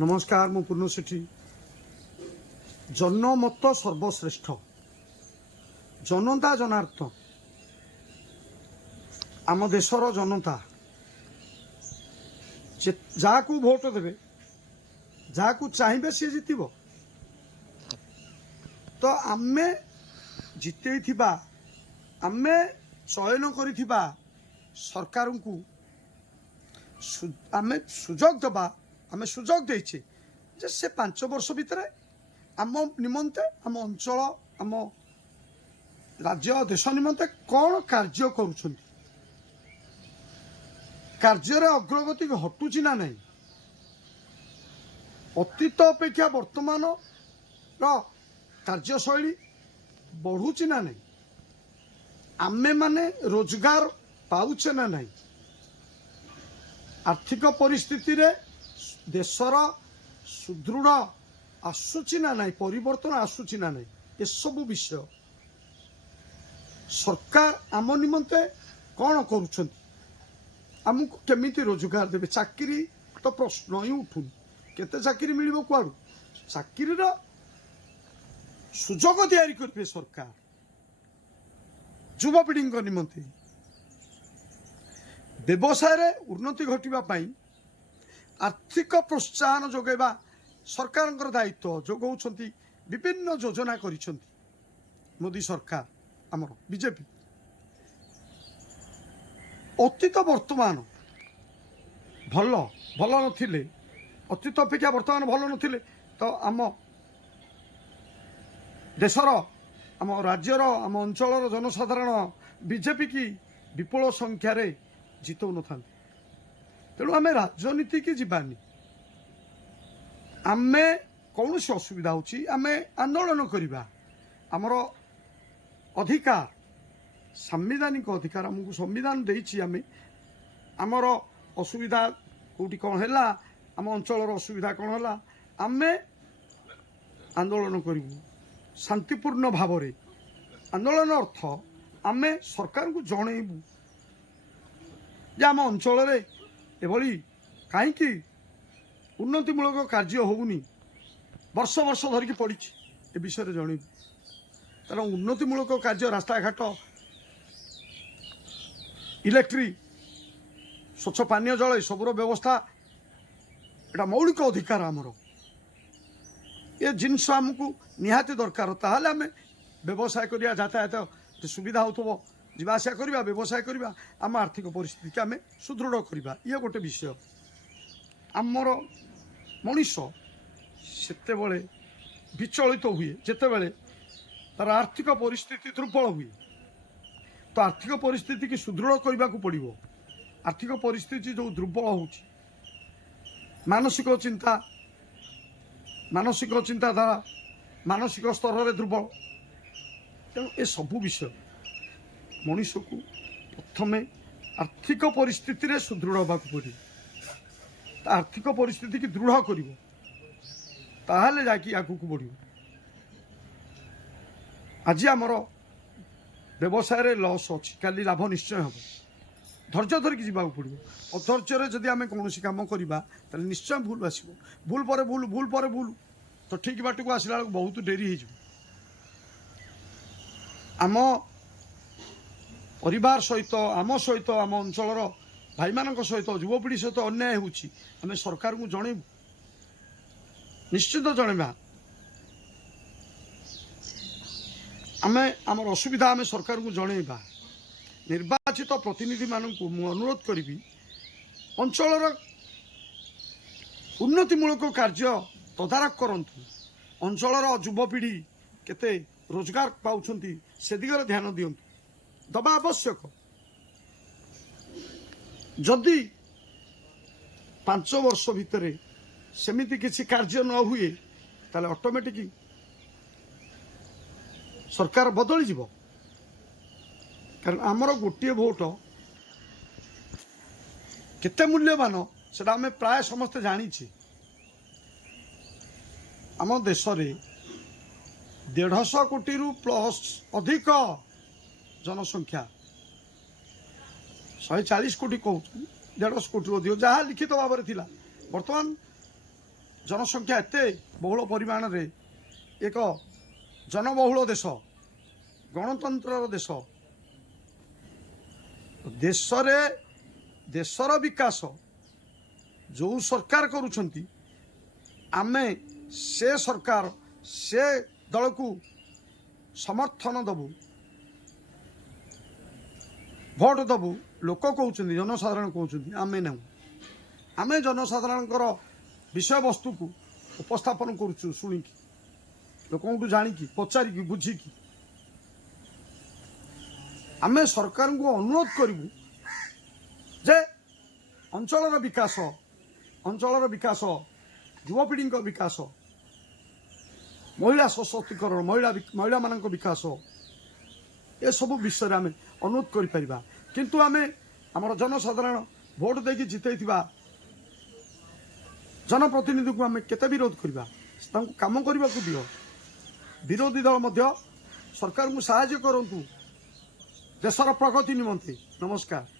नमस्कार मु पूर्ण सेठी जनमत सर्वश्रेष्ठ जनता जनार्थ आम देशर जनता जहाँ को भोट देवे जहाँ को चाहिए सी जितब तो आमे जिते आमे चयन करिथिबा सरकार को आमे सुजोग दबा आमे सुजोग देइछे जे से 5 वर्ष भितर आम निमंते आम अंचल आम राज्य देश निमंते कौन कार्य करुछंती कार्य अग्रगति हटुची ना नहीं अतीत अपेक्षा वर्तमान कार्यशैली बढ़ुची ना नहीं आमे माने रोजगार पाउचे ना नहीं आर्थिक परिस्थिति रे देशर सुदृढ़ आसूची ना नहीं परिवर्तन आसूची ना नहीं ये सब विषय सरकार आम निमंते कौन करुछंती आमको केमिति रोजगार देवे चाकरी तो प्रश्न ही उठुन केते चाकरी मिलिबो कुआडू चाकरी रो सुजोग तैयारी करबे सरकार युवपीढ़ी निमंते व्यवसाय रे उन्नति घटिबा पई आर्थिक प्रोत्साहन जोगेबा सरकार दायित्व जोगौछंती विभिन्न योजना करिछंती मोदी सरकार आमर बीजेपी अतीत वर्तमान भल भल नथिले अतीत अपेक्षा वर्तमान भल नथिले तो आम देशर आम राज्यर आम अंचल जनसाधारण बीजेपी की विपुल संख्यार जितौ न तेणु आम राजनीति की जीवानी आमे कौन सी असुविधा होची आमे आंदोलन करिबा आमर अधिकार संवैधानिक अधिकार आमको संविधान देइछि आमे आमर असुविधा कोटी कौन हैला आम अंचल असुविधा कौन हैला आमे आंदोलन करिबु शांतिपूर्ण भाव रे आंदोलन अर्थ आमे सरकार को जणैबु जे आम अंचल रे एभली कहीं उन्नतिमूलक कार्य होउनी वर्ष वर्ष धरिकी पड़ी ए विषय जनइबु कारण उन्नतिमूलक कार्य रास्ता घाट इलेक्ट्रिक स्वच्छ पानीय जल सबुर व्यवस्था एटा मौलिक अधिकार आमर ये जिनस आमको निहाती दरकार ताहले आमे व्यवसाय करिया यातायात सुविधा होतबो जीवाशा करवा व्यवसाय करवा आम आर्थिक परिस्थिति के आम सुदृढ़ करवा ये गोटे विषय आमर मनीष से विचलित हुए जितेबले तार आर्थिक परिस्थिति दुर्बल हुए तो आर्थिक परिस्थिति की सुदृढ़ करने को पड़ो आर्थिक परिस्थिति जो दुर्बल हो मानसिक चिंताधारा मानसिक स्तर में दुर्बल तेणु ये सबू विषय मनीष को प्रथम आर्थिक परिस्थिति रे सुदृढ़ होगा पड़े आर्थिक परिस्थिति की दृढ़ कर जाकि आगू बढ़ आज आमर व्यवसाय रे लॉस अच्छी काली लाभ निश्चय हम धैर्य धरिकी जावाक पड़ो अधैर्य जदि आम कौन कम करवा निश्चय भूल आसो भूल पर भूल भूल पर भूल तो ठीक बाट को आसला बहुत डेरी हो आम परिवार सहित आम अंचल भाई मान सहित युवपीढ़ी सहित अन्याय होची आम सरकार को जनइबू निश्चित जनइबा आमे आमर असुविधा आम सरकार को जनइबा निर्वाचित प्रतिनिधि मानक अनुरोध करी अंचल उन्नतिमूलक कार्य तदारख करंतु अंचल युवपीढ़ी केते रोजगार पाउछंती से दिगरे ध्यान दियंतु दबा आवश्यक जदि 5 वर्ष भितर सेमिति किसी कार्य न हुए ताले ऑटोमेटिक सरकार बदली जीव कारण आमर गोटे भोट केते मूल्यवान सेटा आमे प्राय समस्ते जानिछे आम देश रे 150 कोटी रु प्लस अधिक जनसंख्या 140 कोटी कहूँ 150 कोटी अधिक जहाँ लिखित भाव में थिला बर्तमान जनसंख्या एते बहुल परिमाण रे एक जनबहुल देश गणतंत्र देश देशर विकास जो सरकार करुछंती आमे से सरकार से दल को समर्थन दबु भोट दबु लोक कहते जनसाधारण कहते आमे ना आमे जनसाधारण विषय वस्तु को उपस्थापन करुचु शुणिकी लोक जाणिकी पचारिकी बुझिकी आमे सरकार को अनुरोध करूँ जे अंचल विकास युवपीढ़ी विकास महिला सशक्तिकरण महिला मान विकास ये सब विषय आम अनुरोध करिपरिबा किंतु आमे आमर जनसाधारण भोट देकी जितै जनप्रतिनिधि को आम केते विरोध करवा काम करने को दियो विरोधी दल मध्य सरकार को साहाय्य करंतु देशर प्रगति निमंते। नमस्कार।